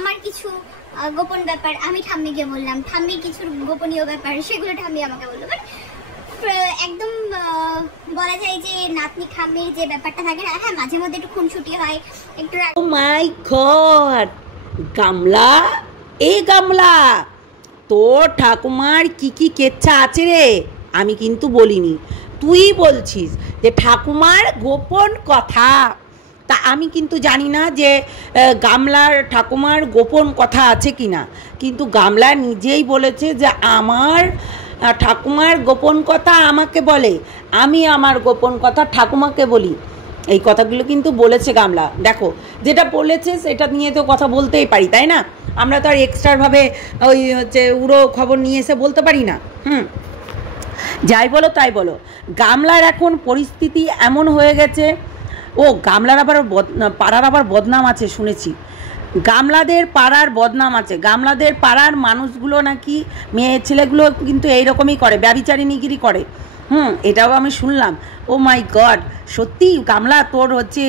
আমার কিছু গোপন ব্যাপার আমি ঠাম্মিকে বললাম, ঠাম্মির কিছু গোপনীয় ব্যাপার সেগুলো ঠাম্মি আমাকে বললো। বাট একদম বলা যায় যে নাতনি ঠাম্মির যে ব্যাপারটা থাকে না, হ্যাঁ মাঝে মধ্যে একটু খুনসুটি হয় একটু। ও মাই গড, গামলা, এ গামলা, তোর ঠাকুমার কি কি কেচ্ছা আছে রে? আমি কিন্তু বলিনি, তুই বলছিস যে ঠাকুমার গোপন কথা। তা আমি কিন্তু জানি না যে গামলার ঠাকুমার গোপন কথা আছে কি না, কিন্তু গামলা নিজেই বলেছে যে আমার ঠাকুমার গোপন কথা আমাকে বলে, আমি আমার গোপন কথা ঠাকুমাকে বলি। এই কথাগুলো কিন্তু বলেছে গামলা। দেখো, যেটা বলেছে সেটা নিয়ে তো কথা বলতেই পারি, তাই না? আমরা তো আর এক্সট্রাভাবে ওই হচ্ছে উড়ো খবর নিয়ে এসে বলতে পারি না। যাই বলো তাই বলো, গামলার এখন পরিস্থিতি এমন হয়ে গেছে। ও গামলার আবার পাড়ার আবার বদনাম আছে শুনেছি, গামলাদের পাড়ার বদনাম আছে। গামলাদের পাড়ার মানুষগুলো নাকি, মেয়ে ছেলেগুলো কিন্তু এইরকমই করে, ব্যভিচারিণীগিরি করে। এটাও আমি শুনলাম। ও মাই গড, সত্যি গামলা তোর হচ্ছে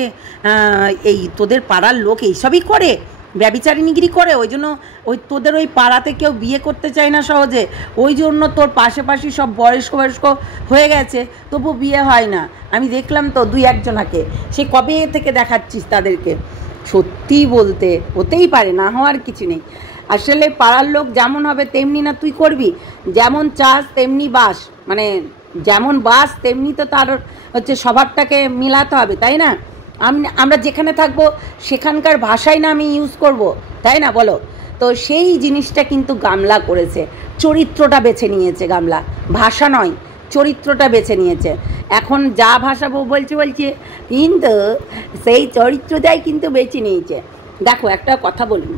এই তোদের পাড়ার লোক এইসবই করে, ব্যভিচারিণীগিরি করে। ওই জন্য ওই তোদের ওই পাড়াতে কেউ বিয়ে করতে চায় না সহজে, ওই জন্য তোর পাশাপাশি সব বয়স্ক হয়ে গেছে, তবু বিয়ে হয় না। আমি দেখলাম তো 2-1 জনাকে, সে কবে থেকে দেখাচ্ছিস তাদেরকে। সত্যি বলতে হতেই পারে, না হওয়ার কিছু নেই। আসলে পাড়ার লোক যেমন হবে তেমনি না তুই করবি, যেমন চাস তেমনি বাস, মানে যেমন বাস তেমনি তো তার হচ্ছে স্বভাবটাকে মিলাতে হবে, তাই না? আমরা যেখানে থাকবো সেখানকার ভাষাই না আমি ইউজ করব, তাই না বলো? তো সেই জিনিসটা কিন্তু গামলা করেছে, চরিত্রটা বেছে নিয়েছে গামলা, ভাষা নয় চরিত্রটা বেছে নিয়েছে। এখন যা ভাষা বলছে কিন্তু সেই চরিত্রটাই কিন্তু বেছে নিয়েছে। দেখো একটা কথা বলি,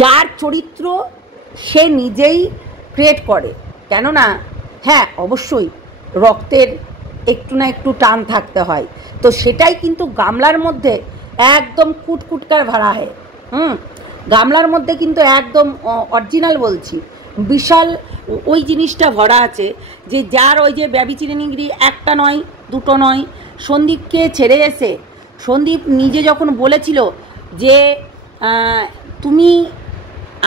যার চরিত্র সে নিজেই ক্রিয়েট করে, কেননা হ্যাঁ অবশ্যই রক্তের একটু না একটু টান থাকতে হয়, তো সেটাই কিন্তু গামলার মধ্যে একদম কুটকুটকার ভরা হয়। গামলার মধ্যে কিন্তু একদম অরিজিনাল বলছি, বিশাল ওই জিনিসটা ভরা আছে যে যার ওই যে ব্যভিচারিণীগিরি একটা নয় দুটো নয়, সন্দীপকে ছেড়ে এসে সন্দীপ নিজে যখন বলেছিল যে তুমি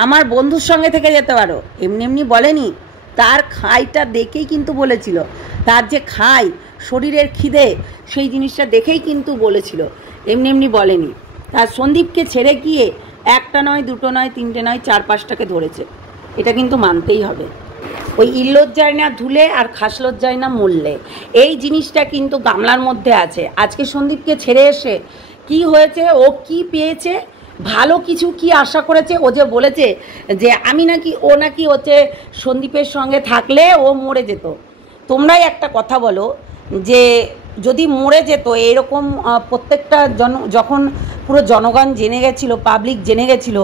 আমার বন্ধুর সঙ্গে থেকে যেতে পারো, এমনি এমনি বলেনি, তার খাইটা দেখেই কিন্তু বলেছিল, তার যে খাই শরীরের খিদে সেই জিনিসটা দেখেই কিন্তু বলেছিল, এমনি এমনি বলেনি। তার সন্দীপকে ছেড়ে গিয়ে একটা নয় দুটো নয় তিনটে নয় 4-5টাকে ধরেছে, এটা কিন্তু মানতেই হবে। ওই ইল্লজ্জায় না ধুলে আর খাসলজ্জায় না মরলে, এই জিনিসটা কিন্তু গামলার মধ্যে আছে। আজকে সন্দীপকে ছেড়ে এসে কি হয়েছে, ও কি পেয়েছে, ভালো কিছু কি আশা করেছে? ও যে বলেছে যে আমি নাকি, ও নাকি হচ্ছে সন্দীপের সঙ্গে থাকলে ও মরে যেত। তোমরাই একটা কথা বলো যে যদি মরে যেত এরকম প্রত্যেকটা যখন পুরো জনগণ জেনে গেছিলো, পাবলিক জেনে গেছিলো,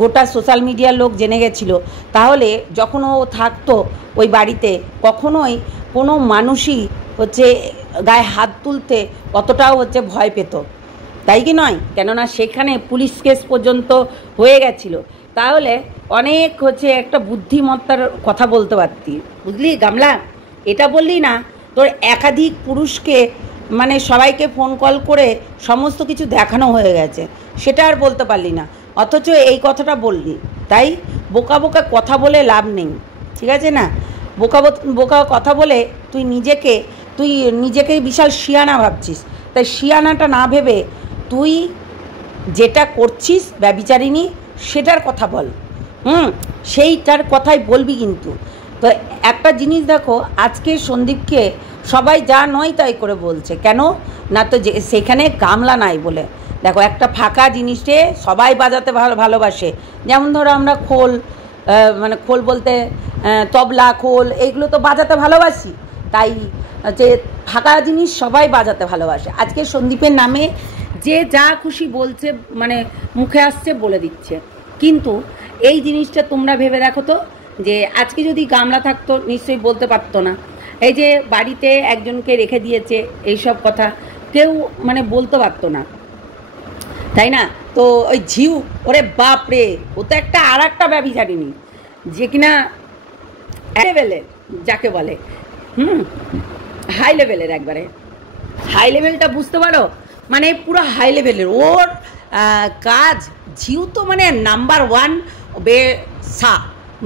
গোটা সোশ্যাল মিডিয়ার লোক জেনে গেছিলো, তাহলে যখন ও থাকতো ওই বাড়িতে কখনোই কোনো মানুষই হচ্ছে গায়ে হাত তুলতে অতটাও হচ্ছে ভয় পেত, তাই কি নয়? কেননা সেখানে পুলিশ কেস পর্যন্ত হয়ে গেছিলো। তাহলে অনেক হচ্ছে একটা বুদ্ধিমত্তার কথা বলতে পারতি, বুঝলি গামলা? এটা বললি না তোর একাধিক পুরুষকে মানে সবাইকে ফোন কল করে সমস্ত কিছু দেখানো হয়ে গেছে, সেটা আর বলতে পারলি না, অথচ এই কথাটা বললি। তাই বোকা বোকা কথা বলে লাভ নেই, ঠিক আছে না? বোকা বোকা কথা বলে তুই নিজেকে বিশাল শিয়ানা ভাবছিস, তাই শিয়ানাটা না ভেবে তুই যেটা করছিস ব্যভিচারিণী সেটার কথা বল, সেইটার কথাই বলবি। কিন্তু তো একটা জিনিস দেখো, আজকে সন্দীপকে সবাই যা নয় তাই করে বলছে, কেন না? তো যে সেখানে গামলা নাই বলে। দেখো একটা ফাঁকা জিনিসে সবাই বাজাতে ভালোবাসে, যেমন ধরো আমরা খোল, মানে খোল বলতে তবলা, খোল, এইগুলো তো বাজাতে ভালোবাসি, তাই যে ফাঁকা জিনিস সবাই বাজাতে ভালোবাসে। আজকে সন্দীপের নামে যে যা খুশি বলছে, মানে মুখে আসছে বলে দিচ্ছে। কিন্তু এই জিনিসটা তোমরা ভেবে দেখো তো, যে আজকে যদি গামলা থাকতো নিশ্চয়ই বলতে পারতো না। এই যে বাড়িতে একজনকে রেখে দিয়েছে এইসব কথা কেউ মানে বলতে পারতো না, তাই না? তো ওই ঝিউ, ওরে বাপ রে, ও তো একটা আর একটা ব্যভিচারিণী, যে কিনা লেভেলের যাকে বলে, হাই লেভেলের, একবারে হাই লেভেলটা বুঝতে পারো, মানে পুরো হাই লেভেলের ওর কাজ, ঝিউ তো মানে নাম্বার ওয়ান বেসা,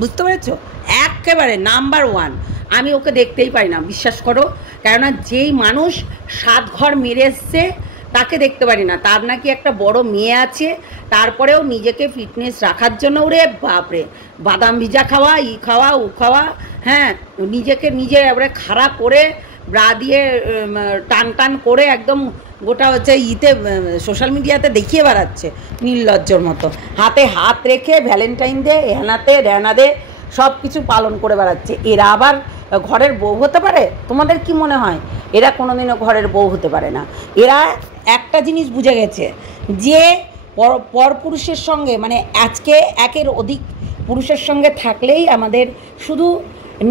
বুঝতে পেরেছো? একেবারে নাম্বার ওয়ান। আমি ওকে দেখতেই পারি না, বিশ্বাস করো। কেননা যেই মানুষ 7 ঘর মেরে এসছে তাকে দেখতে পারি না। তার নাকি একটা বড় মেয়ে আছে, তারপরেও নিজেকে ফিটনেস রাখার জন্য ওরে বাপরে বাদাম ভিজা খাওয়া, খাওয়া ও খাওয়া, হ্যাঁ, নিজেকে নিজে এবারে খাড়া করে ব্রা দিয়ে টান টান করে একদম গোটা হচ্ছে সোশ্যাল মিডিয়াতে দেখিয়ে বেড়াচ্ছে নির্লজ্জর মতো। হাতে হাত রেখে ভ্যালেন্টাইন ডে হেনাতে রেনাদে সব কিছু পালন করে বেড়াচ্ছে। এরা আবার ঘরের বউ হতে পারে? তোমাদের কি মনে হয়? এরা কোনোদিনও ঘরের বউ হতে পারে না। এরা একটা জিনিস বুঝে গেছে যে পরপুরুষের সঙ্গে মানে আজকে একের অধিক পুরুষের সঙ্গে থাকলেই আমাদের শুধু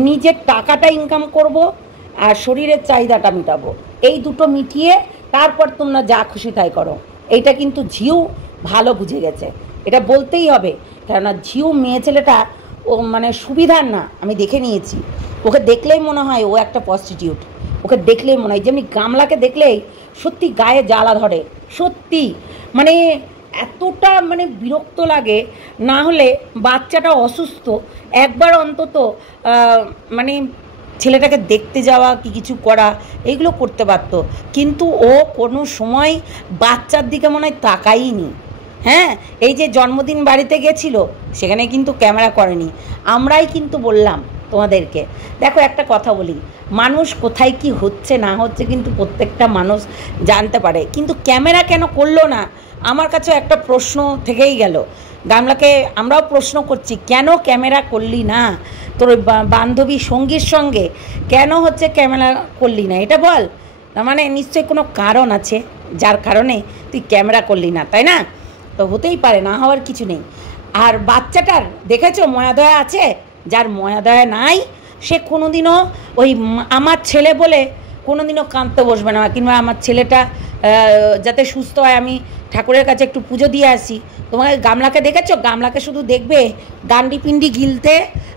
নিজের টাকাটা ইনকাম করব আর শরীরের চাহিদাটা মেটাবো, এই দুটো মিটিয়ে তারপর তোমরা যা খুশি তাই করো। এইটা কিন্তু ঝিউ ভালো বুঝে গেছে, এটা বলতেই হবে। কেননা ঝিউ মেয়ে ছেলেটা ও মানে সুবিধার না, আমি দেখে নিয়েছি। ওকে দেখলেই মনে হয় ও একটা প্রস্টিটিউট। ওকে দেখলেই মনে হয়, যেমনি গামলাকে দেখলেই সত্যি গায়ে জ্বালা ধরে, সত্যি মানে এতটা মানে বিরক্ত লাগে। না হলে বাচ্চাটা অসুস্থ, একবার অন্তত মানে ছেলেটাকে দেখতে যাওয়া কি কিছু করা এগুলো করতে পারতো, কিন্তু ও কোনো সময় বাচ্চার দিকে মনে হয় তাকাইনি। হ্যাঁ, এই যে জন্মদিন বাড়িতে গেছিল সেখানে কিন্তু ক্যামেরা করেনি, আমরাই কিন্তু বললাম তোমাদেরকে। দেখো একটা কথা বলি, মানুষ কোথায় কি হচ্ছে না হচ্ছে কিন্তু প্রত্যেকটা মানুষ জানতে পারে, কিন্তু ক্যামেরা কেন করলো না? আমার কাছে একটা প্রশ্ন থেকেই গেল। গামলাকে আমরাও প্রশ্ন করছি, কেন ক্যামেরা করলি না? তোর বান্ধবী সঙ্গীর সঙ্গে কেন হচ্ছে ক্যামেরা করলি না, এটা বল। মানে নিশ্চয়ই কোনো কারণ আছে যার কারণে তুই ক্যামেরা করলি না, তাই না? তো হতেই পারে, না হওয়ার কিছু নেই। আর বাচ্চাটার দেখেছো ময়াদয়া আছে? যার ময়াদয়া নাই সে কোনোদিনও ওই আমার ছেলে বলে কোনোদিনও কাঁদতে বসবে না, কিংবা আমার ছেলেটা যাতে সুস্থ হয়, আমি ঠাকুরের কাছে একটু পুজো দিয়ে আসি। তোমাকে গামলাকে দেখেছো? গামলাকে শুধু দেখবে ডান্ডি পিন্ডি গিলতে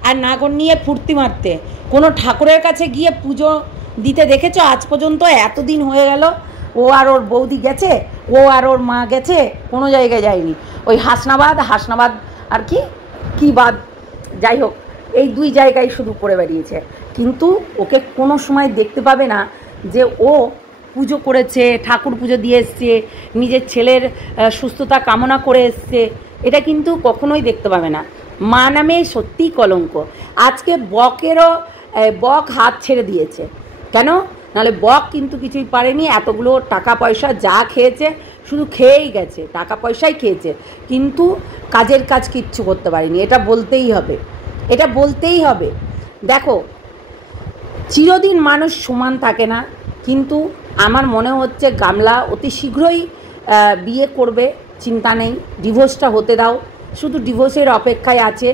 আর নাগর নিয়ে ফুর্তি মারতে। কোনো ঠাকুরের কাছে গিয়ে পুজো দিতে দেখেছো আজ পর্যন্ত? এতদিন হয়ে গেল, ও আর ওর বৌদি গেছে, ও আর ওর মা গেছে, কোনো জায়গায় যায়নি। ওই হাসনাবাদ আর কি বাদ, যাই হোক, এই 2 জায়গায় শুধু করে বেরিয়েছে। কিন্তু ওকে কোনো সময় দেখতে পাবে না যে ও পুজো করেছে, ঠাকুর পুজো দিয়ে এসছে, নিজের ছেলের সুস্থতা কামনা করে এসছে, এটা কিন্তু কখনোই দেখতে পাবে না। মা নামে সত্যিই কলঙ্ক। আজকে বক হাত ছেড়ে দিয়েছে, কেন? নাহলে বক কিন্তু কিছুই পারেনি। এতগুলো টাকা পয়সা যা খেয়েছে শুধু খেয়েই গেছে, টাকা পয়সাই খেয়েছে, কিন্তু কাজের কাজ কিচ্ছু করতে পারেনি। এটা বলতেই হবে, এটা বলতেই হবে। দেখো, চিরদিন মানুষ সমান থাকে না, কিন্তু আমার মনে হচ্ছে গামলা অতি শীঘ্রই বিয়ে করবে, চিন্তা নেই। ডিভোর্সটা হতে দাও, শুধু ডিভোর্সের অপেক্ষায় আছে।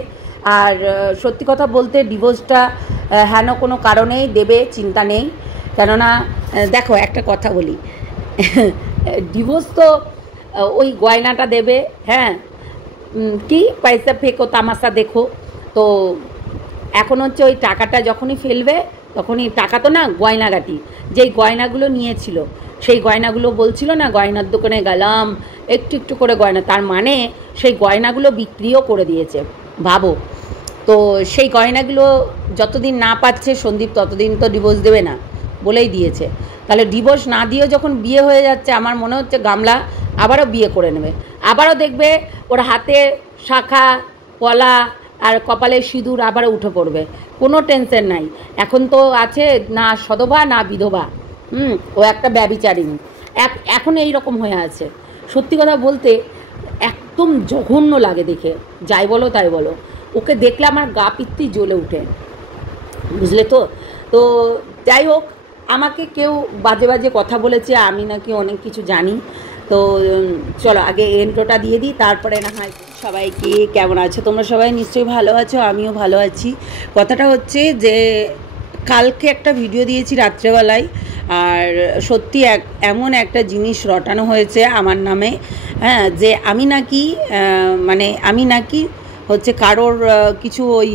আর সত্যি কথা বলতে ডিভোর্সটা হেন কোনো কারণেই দেবে, চিন্তা নেই। কেননা দেখো একটা কথা বলি, ডিভোর্স তো ওই গয়নাটা দেবে, হ্যাঁ, কি পয়সা ফেকো তামাশা দেখো। তো এখন হচ্ছে ওই টাকাটা যখনই ফেলবে তখনই, টাকা তো না, গয়নাগাটি, যেই গয়নাগুলো নিয়েছিল সেই গয়নাগুলো বলছিল না গয়নার দোকানে গেলাম একটু একটু করে গয়না, তার মানে সেই গয়নাগুলো বিক্রিও করে দিয়েছে, ভাবো। তো সেই গয়নাগুলো যতদিন না পাচ্ছে সন্দীপ ততদিন তো ডিভোর্স দেবে না বলেই দিয়েছে। তাহলে ডিভোর্স না দিয়েও যখন বিয়ে হয়ে যাচ্ছে, আমার মনে হচ্ছে গামলা আবারও বিয়ে করে নেবে। আবারও দেখবে ওর হাতে শাখা পলা আর কপালে সিঁদুর আবারও উঠে পড়বে, কোনো টেনশন নাই। এখন তো আছে না সধবা না বিধবা, ও একটা ব্যভিচারিণী, এখন এই রকম হয়ে আছে। সত্যি কথা বলতে একদম জঘন্য লাগে দেখে, যাই বলো তাই বলো। ওকে দেখলে আমার গা পিত্তি জ্বলে উঠে, বুঝলে তো। তো যাই হোক, আমাকে কেউ বাজে বাজে কথা বলেছে, আমি নাকি অনেক কিছু জানি। তো চলো আগে এন্ট্রোটা দিয়ে দিই, তারপরে না হয়। সবাইকে কেমন আছো তোমরা? সবাই নিশ্চয়ই ভালো আছো, আমিও ভালো আছি। কথাটা হচ্ছে যে কালকে একটা ভিডিও দিয়েছি রাত্রেবেলায়, আর সত্যি এমন একটা জিনিস রটানো হয়েছে আমার নামে, হ্যাঁ, যে আমি নাকি হচ্ছে কারোর কিছু ওই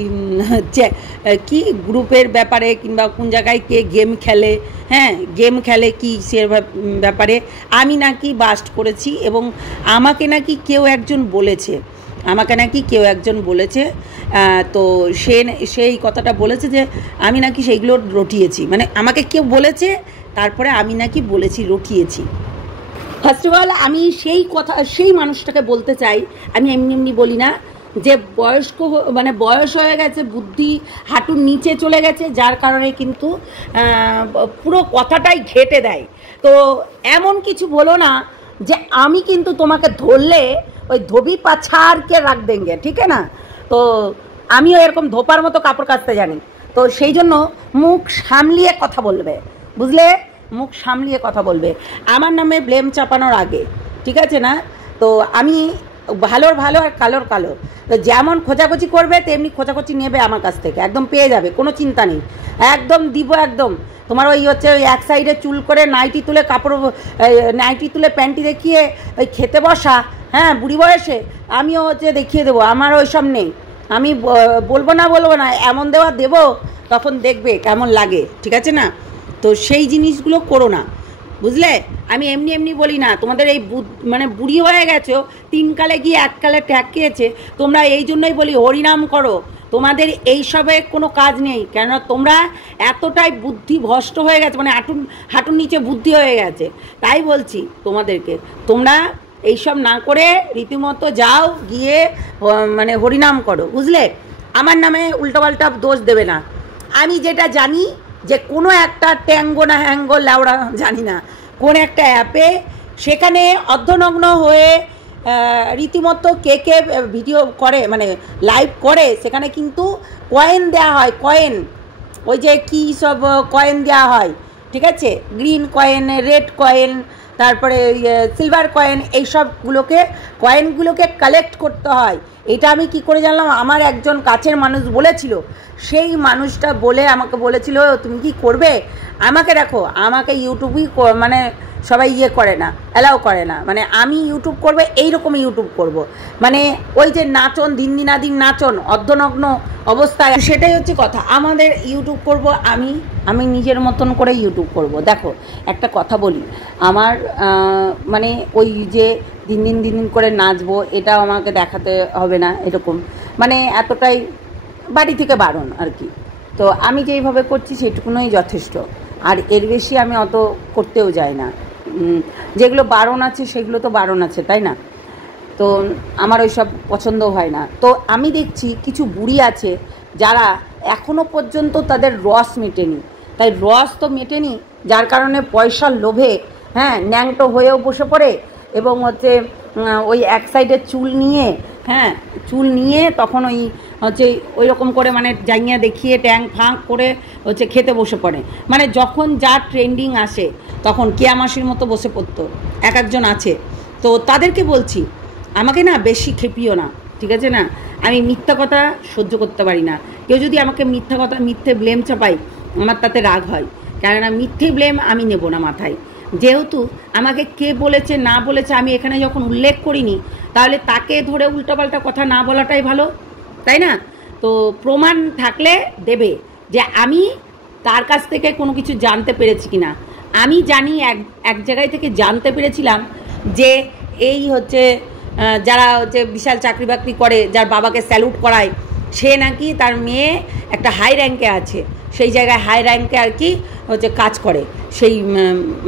কি গ্রুপের ব্যাপারে কিংবা কোন জায়গায় কে গেম খেলে, হ্যাঁ গেম খেলে কি সে ব্যাপারে আমি নাকি বাস্ট করেছি, এবং আমাকে নাকি কেউ একজন বলেছে, তো সেই কথাটা বলেছে যে আমি নাকি সেইগুলো রটিয়েছি, মানে আমাকে কেউ বলেছে, তারপরে আমি নাকি বলেছি রটিয়েছি। ফার্স্ট অফ অল আমি সেই মানুষটাকে বলতে চাই, আমি এমনি বলি না, যে বয়স হয়ে গেছে, বুদ্ধি হাঁটুর নিচে চলে গেছে, যার কারণে কিন্তু পুরো কথাটাই ঘেঁটে দেয়। তো এমন কিছু বলো না যে আমি কিন্তু তোমাকে ধরলে ওই ধোবি পাছাড়কে রাখ দেঙ্গে, ঠিক আছে না? তো আমিও এরকম ধোপার মতো কাপড় কাচতে জানি, তো সেই জন্য মুখ সামলিয়ে কথা বলবে, বুঝলে? মুখ সামলিয়ে কথা বলবে, আমার নামে ব্লেম চাপানোর আগে, ঠিক আছে না? তো আমি ভালোর ভালো আর কালোর কালো, তো যেমন খোঁজাখুঁজি করবে তেমনি খোঁজাখুঁজি নেবে আমার কাছ থেকে, একদম পেয়ে যাবে, কোনো চিন্তা নেই, একদম দিব একদম। তোমার ওই হচ্ছে ওই এক সাইডে চুল করে নাইটি তুলে প্যান্টি দেখিয়ে ওই খেতে বসা, হ্যাঁ বুড়ি বয়সে, আমিও হচ্ছে দেখিয়ে দেবো, আমার ওই সব নেই। আমি বলবো না, এমন দেবো, তখন দেখবে কেমন লাগে, ঠিক আছে না? তো সেই জিনিসগুলো করো না, বুঝলে? আমি এমনি বলি না, তোমাদের এই মানে বুড়ি হয়ে গেছো, 3 কালে গিয়ে 1 কালে ট্যাগ খেয়েছে, তোমরা এই জন্যই বলি হরিনাম করো, তোমাদের এইসবে কোনো কাজ নেই, কেননা তোমরা এতটাই বুদ্ধি ভ্রষ্ট হয়ে গেছে, মানে হাঁটুর নিচে বুদ্ধি হয়ে গেছে। তাই বলছি তোমাদেরকে, তোমরা এইসব না করে রীতিমতো যাও, গিয়ে মানে হরিনাম করো, বুঝলে? আমার নামে উল্টোপাল্টা দোষ দেবে না। আমি যেটা জানি যে কোনো একটা ট্যাঙ্গো না হ্যাঙ্গো ল্যাওড়া জানি না, কোন একটা অ্যাপে সেখানে অর্ধনগ্ন হয়ে রীতিমতো কে ভিডিও করে, মানে লাইভ করে, সেখানে কিন্তু কয়েন দেওয়া হয়, কয়েন, ওই যে কী সব কয়েন দেওয়া হয়, ঠিক আছে, গ্রিন কয়েন, রেড কয়েন, তারপরে সিলভার কয়েন, কয়েনগুলোকে কালেক্ট করতে হয়। এটা আমি কি করে জানলাম? আমার একজন কাছের মানুষ বলেছিল, সেই মানুষটা আমাকে বলেছিল তুমি কি করবে? আমাকে দেখো, আমাকে ইউটিউবই মানে সবাই করে না, অ্যালাউ করে না, মানে আমি ইউটিউব করবে এইরকমই ইউটিউব করব, মানে ওই যে নাচন দিন নাচন অর্ধনগ্ন অবস্থায়, সেটাই হচ্ছে কথা। আমাদের ইউটিউব করব, আমি নিজের মতন করে ইউটিউব করব। দেখো একটা কথা বলি, আমার মানে ওই যে দিন করে নাচবো, এটাও আমাকে দেখাতে হবে না, এরকম মানে এতটাই বাড়ি থেকে বারণ আর কি। তো আমি যেইভাবে করছি সেটুকুনই যথেষ্ট, আর এর বেশি আমি অত করতেও যাই না। যেগুলো বারণ আছে সেগুলো তো বারণ আছে, তাই না? তো আমার ওই সব পছন্দ হয় না। তো আমি দেখছি কিছু বুড়ি আছে যারা এখনও পর্যন্ত তাদের রস মেটেনি, তাই রস তো মেটেনি, যার কারণে পয়সার লোভে হ্যাঁ ন্যাংটো হয়েও বসে পড়ে, এবং হচ্ছে ওই এক সাইডে চুল নিয়ে তখন ওই রকম করে মানে জাইয়া দেখিয়ে ট্যাং ফাঁক করে খেতে বসে পড়ে। মানে যখন যা ট্রেন্ডিং আসে তখন কেয়ামাসির মতো বসে পড়তো একজন আছে। তো তাদেরকে বলছি, আমাকে না বেশি খেপিও না, ঠিক আছে না? আমি মিথ্যা কথা সহ্য করতে পারি না। কেউ যদি আমাকে মিথ্যে ব্লেম চাপাই, আমার তাতে রাগ হয়, কেননা মিথ্যে ব্লেম আমি নেব না মাথায়। যেহেতু আমাকে কে বলেছে না বলেছে আমি এখানে যখন উল্লেখ করিনি, তাহলে তাকে ধরে উল্টোপাল্টা কথা না বলাটাই ভালো, তাই না? তো প্রমাণ থাকলে দেবে যে আমি তার কাছ থেকে কোনো কিছু জানতে পেরেছি কিনা। আমি জানি এক জায়গায় থেকে জানতে পেরেছিলাম যে এই যারা বিশাল চাকরি বাকরি করে, যার বাবাকে স্যালুট করায়, সে নাকি তার মেয়ে একটা হাই র্যাঙ্কে আছে, সেই জায়গায় হাই র্যাঙ্কে আর কি কাজ করে। সেই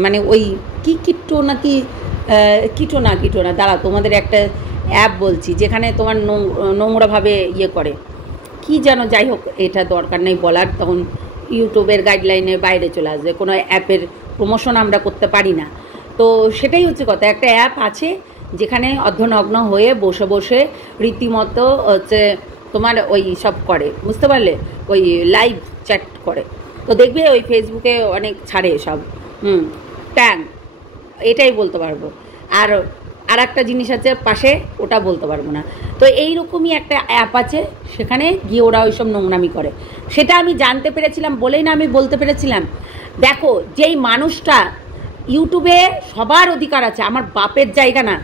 মানে ওই কিটো না দাঁড়া, তোমাদের একটা অ্যাপ বলছি যেখানে তোমার নোংরাভাবে করে, কি যেন, যাই হোক এটা দরকার নেই বলার, তখন ইউটিউবের গাইডলাইনের বাইরে চলে আসবে, কোনো অ্যাপের প্রমোশন আমরা করতে পারি না। তো সেটাই হচ্ছে কথা, একটা অ্যাপ আছে যেখানে অর্ধনগ্ন হয়ে বসে রীতিমতো তোমার ওই সব করে, বুঝতে পারলে, ওই লাইভ চ্যাট করে। তো দেখবে ওই ফেসবুকে অনেক ছাড়ে সব ট্যাগ, এটাই বলতে পারবো। আর একটা জিনিস আছে পাশে, ওটা বলতে পারবো না। তো এইরকমই একটা অ্যাপ আছে, সেখানে গিয়ে ওরা ওই সব নোংরামি করে। সেটা আমি জানতে পেরেছিলাম বলেই না আমি বলতে পেরেছিলাম। দেখো, যেই মানুষটা ইউটিউবে সবার অধিকার আছে, আমার বাপের জায়গা না,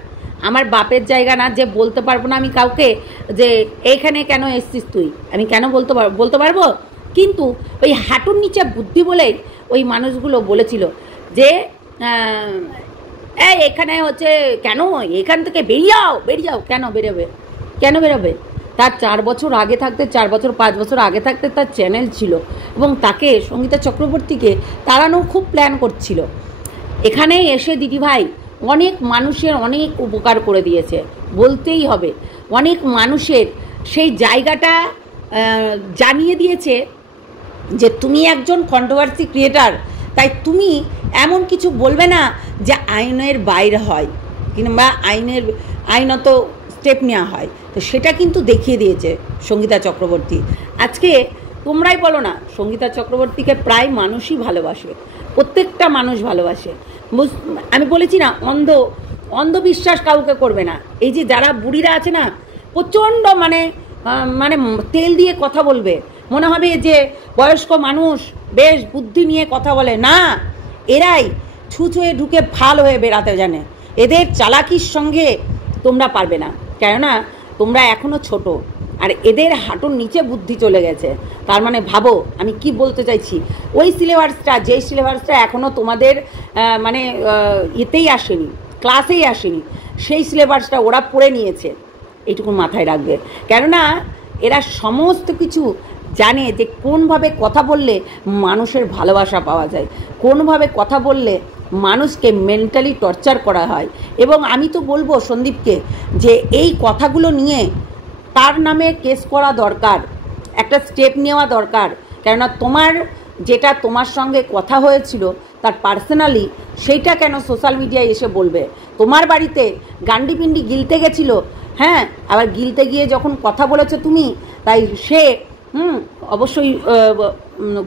আমার বাপের জায়গা না যে বলতে পারবো না আমি কাউকে যে এইখানে কেন এসছিস তুই, আমি কেন বলতে পারবো। কিন্তু ওই হাঁটুর নিচে বুদ্ধি বলেই ওই মানুষগুলো বলেছিল যে এই এখানে হচ্ছে কেন, এখান থেকে বেরিয়ে যাও। কেন বেরোবে? তার 4 বছর আগে থাকতে, 4 বছর 5 বছর আগে থাকতে তার চ্যানেল ছিল এবং তাকে সঙ্গীতা চক্রবর্তীকে তাড়ানো খুব প্ল্যান করছিল। এখানে এসে দিদিভাই অনেক মানুষের অনেক উপকার করে দিয়েছে, বলতেই হবে। অনেক মানুষের সেই জায়গাটা জানিয়ে দিয়েছে যে তুমি একজন কন্ট্রোভার্সি ক্রিয়েটার, তাই তুমি এমন কিছু বলবে না যে আইনের বাইরে হয় কিংবা আইনত স্টেপ নেওয়া হয়। তো সেটা কিন্তু দেখিয়ে দিয়েছে সঙ্গীতা চক্রবর্তী। আজকে তোমরাই বলো না, সঙ্গীতা চক্রবর্তীকে প্রায় মানুষই ভালোবাসে, প্রত্যেকটা মানুষ ভালোবাসে। আমি বলেছি না, অন্ধবিশ্বাস কাউকে করবে না। এই যে যারা বুড়িরা আছে না, প্রচণ্ড মানে তেল দিয়ে কথা বলবে, মনে হবে যে বয়স্ক মানুষ বেশ বুদ্ধি নিয়ে কথা বলে, না, এরাই ছুঁয়ে ঢুকে ফাল হয়ে বেড়াতে জানে। এদের চালাকির সঙ্গে তোমরা পারবে না, কেননা তোমরা এখনও ছোট, আর এদের হাঁটুর নিচে বুদ্ধি চলে গেছে। তার মানে ভাবো আমি কি বলতে চাইছি। ওই যেই সিলেবাসটা এখনও তোমাদের এতেই আসেনি, ক্লাসেই আসেনি, সেই সিলেবাসটা ওরা পড়ে নিয়েছে, এইটুকু মাথায় রাখবে। কেননা এরা সমস্ত কিছু জানে যে কোনভাবে কথা বললে মানুষের ভালোবাসা পাওয়া যায়, কোনভাবে কথা বললে মানুষকে মেন্টালি টর্চার করা হয়। এবং আমি তো বলবো সন্দীপকে যে এই কথাগুলো নিয়ে তার নামে কেস করা দরকার, একটা স্টেপ নেওয়া দরকার। কেননা তোমার সঙ্গে কথা হয়েছিল তার পার্সোনালি, সেইটা কেন সোশ্যাল মিডিয়ায় এসে বলবে? তোমার বাড়িতে গান্ডি পিন্ডি গিলতে গেছিলো, হ্যাঁ, আবার গিলতে গিয়ে যখন কথা বলেছো তুমি, তাই সে অবশ্যই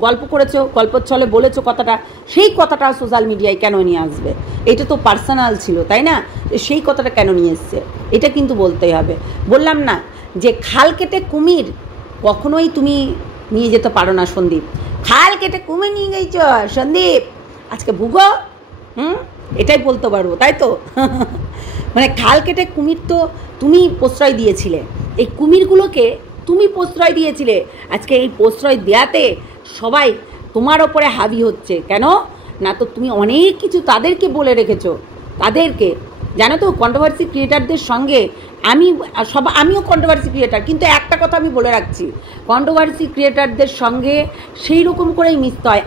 গল্প করেছো, গল্পের ছলে বলেছো কথাটা, সেই কথাটা সোশ্যাল মিডিয়ায় কেন নিয়ে আসবে? এটা তো পার্সোনাল ছিল, তাই না? সেই কথাটা কেন নিয়ে এসছে এটা কিন্তু বলতেই হবে। বললাম না যে খাল কেটে কুমির কখনোই তুমি নিয়ে যেতে পারো না সন্দীপ। খাল কেটে কুমির নিয়ে গেছ সন্দীপ, আজকে ভুগো। এটাই বলতে পারবো, তাই তো? মানে খাল কেটে কুমির তো তুমি প্রশ্রয় দিয়েছিলে, এই কুমিরগুলোকে তুমি প্রশ্রয় দিয়েছিলে। আজকে এই প্রশ্রয় দেওয়াতে সবাই তোমার ওপরে হাবি হচ্ছে কেন না? তো তুমি অনেক কিছু তাদেরকে বলে রেখেছো। তাদেরকে জানো তো, কন্ট্রোভার্সি ক্রিয়েটারদের সঙ্গে আমিও কন্ট্রোভার্সি ক্রিয়েটার, কিন্তু একটা কথা আমি বলে রাখছি, কন্ট্রোভার্সি ক্রিয়েটারদের সঙ্গে সেই রকম করেই মিশতে হয়।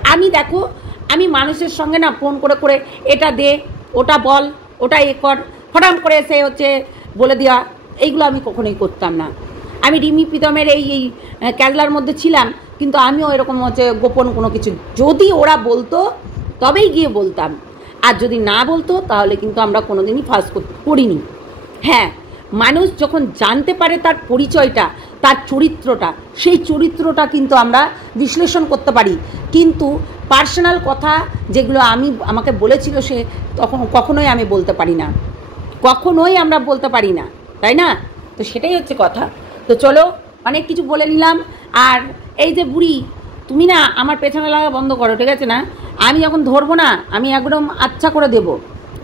আমি মানুষের সঙ্গে না ফোন করে এটা দে, ওটা বল, ওটা এ কর, হঠাৎ করে এসে বলে দেওয়া, এইগুলো আমি কখনোই করতাম না। আমি রিমি প্রীতমের এই ক্যাজলার মধ্যে ছিলাম, কিন্তু আমিও এরকম গোপন কোনো কিছু যদি ওরা বলতো তবেই গিয়ে বলতাম, আর যদি না বলতো তাহলে কিন্তু আমরা কোনোদিনই ফাঁস করিনি। হ্যাঁ, মানুষ যখন জানতে পারে তার পরিচয়টা, তার চরিত্রটা, সেই চরিত্রটা কিন্তু আমরা বিশ্লেষণ করতে পারি। কিন্তু পার্সোনাল কথা যেগুলো আমাকে বলেছিল সে, তখন কখনোই আমি বলতে পারি না, কখনোই আমরা বলতে পারি না, তাই না? তো সেটাই হচ্ছে কথা। তো চলো, অনেক কিছু বলে নিলাম। আর এই যে বুড়ি, তুমি না আমার পেছনে লাগা বন্ধ করো, ঠিক আছে না? আমি যখন ধরবো না, আমি একদম আচ্ছা করে দেব,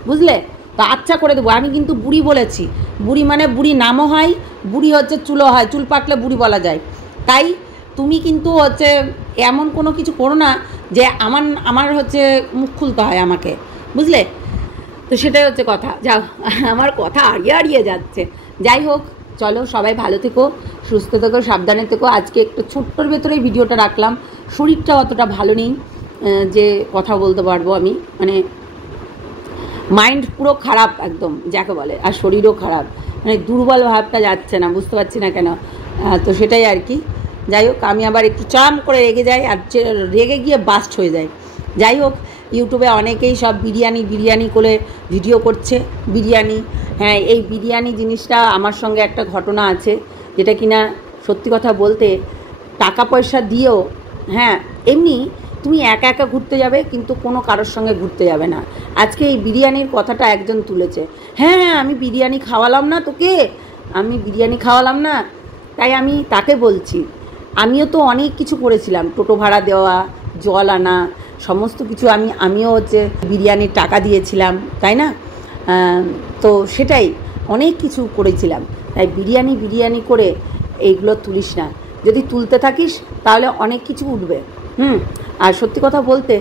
বুঝলে তো? আচ্ছা করে দেবো। আমি কিন্তু বুড়ি বলেছি, বুড়ি মানে বুড়ি নামও হয়, বুড়ি হচ্ছে চুলও হয়, চুল পাকলে বুড়ি বলা যায়। তাই তুমি কিন্তু এমন কোনো কিছু করো না যে আমার মুখ খুলতে হয় আমাকে, বুঝলে তো? সেটাই হচ্ছে কথা। যাও, আমার কথা হারিয়ে যাচ্ছে। যাই হোক, চলো, সবাই ভালো থেকো, সুস্থ থেকো, সাবধানে থেকো। আজকে একটু ছোট্টর ভেতরেই ভিডিওটা রাখলাম, শরীরটা অতটা ভালো নেই যে কথা বলতে পারবো আমি, মাইন্ড পুরো খারাপ একদম যাকে বলে, আর শরীরও খারাপ, দুর্বল ভাবটা যাচ্ছে না, বুঝতে পারছি না কেন। তো সেটাই আর কি। যাই হোক, আমি আবার একটু চাম করে রেগে যাই, আর রেগে গিয়ে বাস্ট হয়ে যায়। যাই হোক, ইউটিউবে অনেকেই সব বিরিয়ানি করে ভিডিও করছে। বিরিয়ানি, হ্যাঁ, এই বিরিয়ানি জিনিসটা আমার সঙ্গে একটা ঘটনা আছে, যেটা কিনা সত্যি কথা বলতে টাকা পয়সা দিয়েও, হ্যাঁ, এমনি তুমি একা একা ঘুরতে যাবে, কিন্তু কোনো কারোর সঙ্গে ঘুরতে যাবে না। আজকে এই বিরিয়ানির কথাটা একজন তুলেছে, হ্যাঁ, আমি বিরিয়ানি খাওয়ালাম না তোকে, তাই আমি তাকে বলছি, আমিও তো অনেক কিছু করেছিলাম, টোটো ভাড়া দেওয়া, জল আনা, সমস্ত কিছু আমিও বিরিয়ানির টাকা দিয়েছিলাম, তাই না? তো সেটাই, অনেক কিছু করেছিলাম, তাই বিরিয়ানি বিরিয়ানি করে এইগুলো তুলিস না। যদি তুলতে থাকিস তাহলে অনেক কিছু উঠবে। আর সত্যি কথা বলতে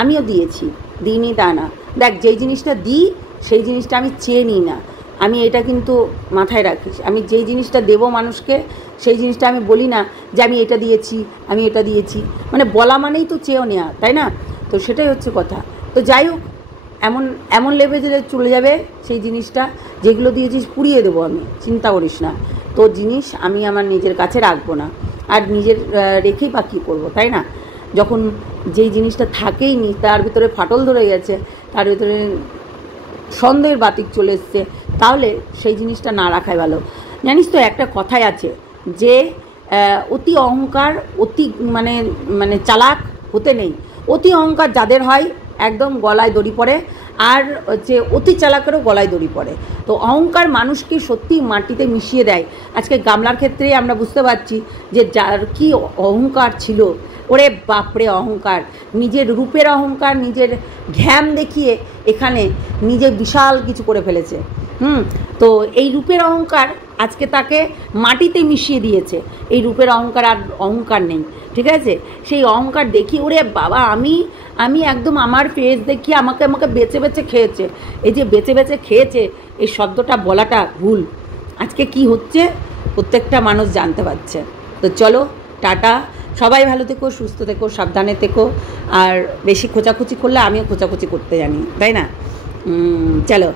আমিও দিয়েছি, দিইনি তা না। দেখ, যেই জিনিসটা দিই সেই জিনিসটা আমি চেয়ে নিই না, আমি এটা কিন্তু মাথায় রাখিস। আমি যেই জিনিসটা দেবো মানুষকে সেই জিনিসটা আমি বলি না যে আমি এটা দিয়েছি, আমি এটা দিয়েছি। মানে বলা মানেই তো চেয়েও নেওয়া, তাই না? তো সেটাই হচ্ছে কথা। তো যাই হোক, এমন এমন লেভেলে চলে যাবে সেই জিনিসটা, যেগুলো দিয়েছিস পুড়িয়ে দেবো আমি, চিন্তা করিস না। তো জিনিস আমি আমার নিজের কাছে রাখবো না, আর নিজের রেখেই বা কী করবো, তাই না? যখন যেই জিনিসটা থাকেই নি, তার ভিতরে ফাটল ধরে গেছে, তার ভিতরে সন্দেহের বাতিক চলে এসছে, তাহলে সেই জিনিসটা না রাখাই ভালো। জানিস তো, একটা কথাই আছে যে অতি অহংকার অতি মানে মানে চালাক হতে নেই। অতি অহংকার যাদের হয় একদম গলায় দড়ি পড়ে, আর যে অতি চালাকেরও গলায় দড়ি পড়ে। তো অহংকার মানুষকে সত্যি মাটিতে মিশিয়ে দেয়। আজকে গামলার ক্ষেত্রে আমরা বুঝতে পারছি যে যার কি অহংকার ছিল, ওরে বাপরে অহংকার, নিজের রূপের অহংকার, নিজের ঘ্যাম দেখিয়ে এখানে নিজে বিশাল কিছু করে ফেলেছে। তো এই রূপের অহংকার আজকে তাকে মাটিতে মিশিয়ে দিয়েছে। এই রূপের অহংকার আর অহংকার নেই, ঠিক আছে? সেই অহংকার দেখি ওরে বাবা, আমি একদম আমার ফেস দেখিয়ে আমাকে বেছে বেছে খেয়েছে। এই যে বেছে বেছে খেয়েছে, এই শব্দটা বলাটা ভুল। আজকে কি হচ্ছে প্রত্যেকটা মানুষ জানতে পারছে। তো চলো, টাটা, সবাই ভালো থেকো, সুস্থ থেকো, সাবধানে থেকো। আর বেশি খোঁচাখুচি করলে আমিও খোঁচাখুচি করতে জানি, তাই না? চলো।